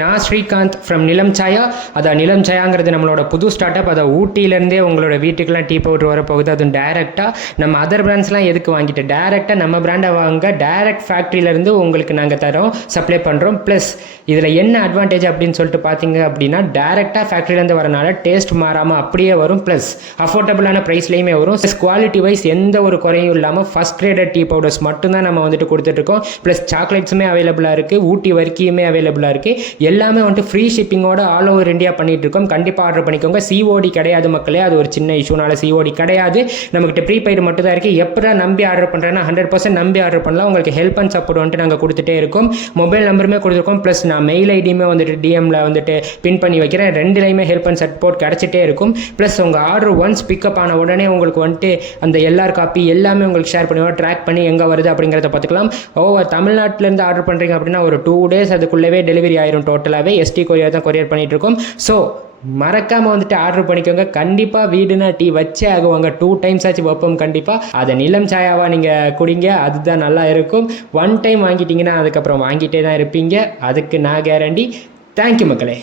நான் ஸ்ரீகாந்த் ஃப்ரம் நிலம் சாயா. அதான் நிலம் சாயாங்கிறது நம்மளோட புது ஸ்டார்ட் அப். அதை ஊட்டியிலேருந்தே உங்களோட வீட்டுக்கெல்லாம் டீ பவுடர் வரப்போகுது. அதுவும் டேரெக்டாக நம்ம அதர் பிராண்ட்ஸ்லாம் எதுக்கு வாங்கிட்டு டேரெக்டாக நம்ம பிராண்டை வாங்க டேரெக்ட் ஃபேக்ட்ரியிலேருந்து உங்களுக்கு நாங்கள் தரோம், சப்ளை பண்ணுறோம். ப்ளஸ் இதில் என்ன அட்வான்டேஜ் அப்படின்னு சொல்லிட்டு பார்த்தீங்க அப்படின்னா டேரெக்டாக ஃபேக்ட்ரியிலேருந்து வரனால டேஸ்ட் மாறாமல் அப்படியே வரும். ப்ளஸ் அஃபோர்டபுளான ப்ரைஸ்லேயுமே வரும். ப்ளஸ் குவாலிட்டி வைஸ் எந்த ஒரு குறையும் இல்லாமல் ஃபஸ்ட் கிரேடட் டீ பவுடர்ஸ் மட்டும்தான் நம்ம வந்துட்டு கொடுத்துட்ருக்கோம். ப்ளஸ் சாக்லேட்ஸுமே அவைலபிளாக இருக்குது, ஊட்டி வர்க்கியுமே அவைலபிளாக இருக்குது. எல்லாமே வந்துட்டு ஃப்ரீ ஷிப்பிங்கோட ஆல் ஓவர் இந்தியா பண்ணிட்டு இருக்கோம். கண்டிப்பாக ஆர்டர் பண்ணிக்கோங்க. சிஓடி கிடையாது மக்களே, அது ஒரு சின்ன இஷ்யூனால சிஓடி கிடையாது. நம்மகிட்ட ப்ரீபெய்டு மட்டும் தான் இருக்குது. எப்போ நம்பி ஆர்டர் பண்ணுறேன்னா 100% நம்பி ஆர்டர் பண்ணலாம். உங்களுக்கு ஹெல்ப் அண்ட் சப்போர்ட் வந்துட்டு நாங்கள் கொடுத்துட்டே இருக்கோம். மொபைல் நம்பருமே கொடுத்துருக்கோம். ப்ளஸ் நான் மெயில் ஐடியுமே வந்துட்டு டிஎம்ல வந்துட்டு பின் பண்ணி வைக்கிறேன். ரெண்டுலையுமே ஹெல்ப் அண்ட் சப்போர்ட் கிடச்சிட்டே இருக்கும். ப்ளஸ் உங்கள் ஆர்டர் ஒன்ஸ் பிக்கப் ஆன உடனே உங்களுக்கு வந்துட்டு அந்த எல்லார் காப்பி எல்லாமே உங்களுக்கு ஷேர் பண்ணுவோம். ட்ராக் பண்ணி எங்கே வருது அப்படிங்கிறத பார்த்துக்கலாம். தமிழ்நாட்டிலேருந்து ஆர்டர் பண்ணுறீங்க அப்படின்னா ஒரு 2 days அதுக்குள்ளவே டெலிவரி ஆயிரும். டோட்டலாகவே எஸ்டி கொரியர் தான் கொரியர் பண்ணிகிட்டு இருக்கோம். ஸோ மறக்காமல் வந்துட்டு ஆர்டர் பண்ணிக்கோங்க. கண்டிப்பாக வீடுனா டீ வச்சே ஆகுவாங்க. 2 times ஆச்சு வைப்போம் கண்டிப்பாக. அதை நிலம் சாயாவாக நீங்கள் குடிங்க, அதுதான் நல்லா இருக்கும். 1 time வாங்கிட்டீங்கன்னா அதுக்கப்புறம் வாங்கிட்டே தான் இருப்பீங்க. அதுக்கு நான் கேரண்டி. தேங்க்யூ மக்களே.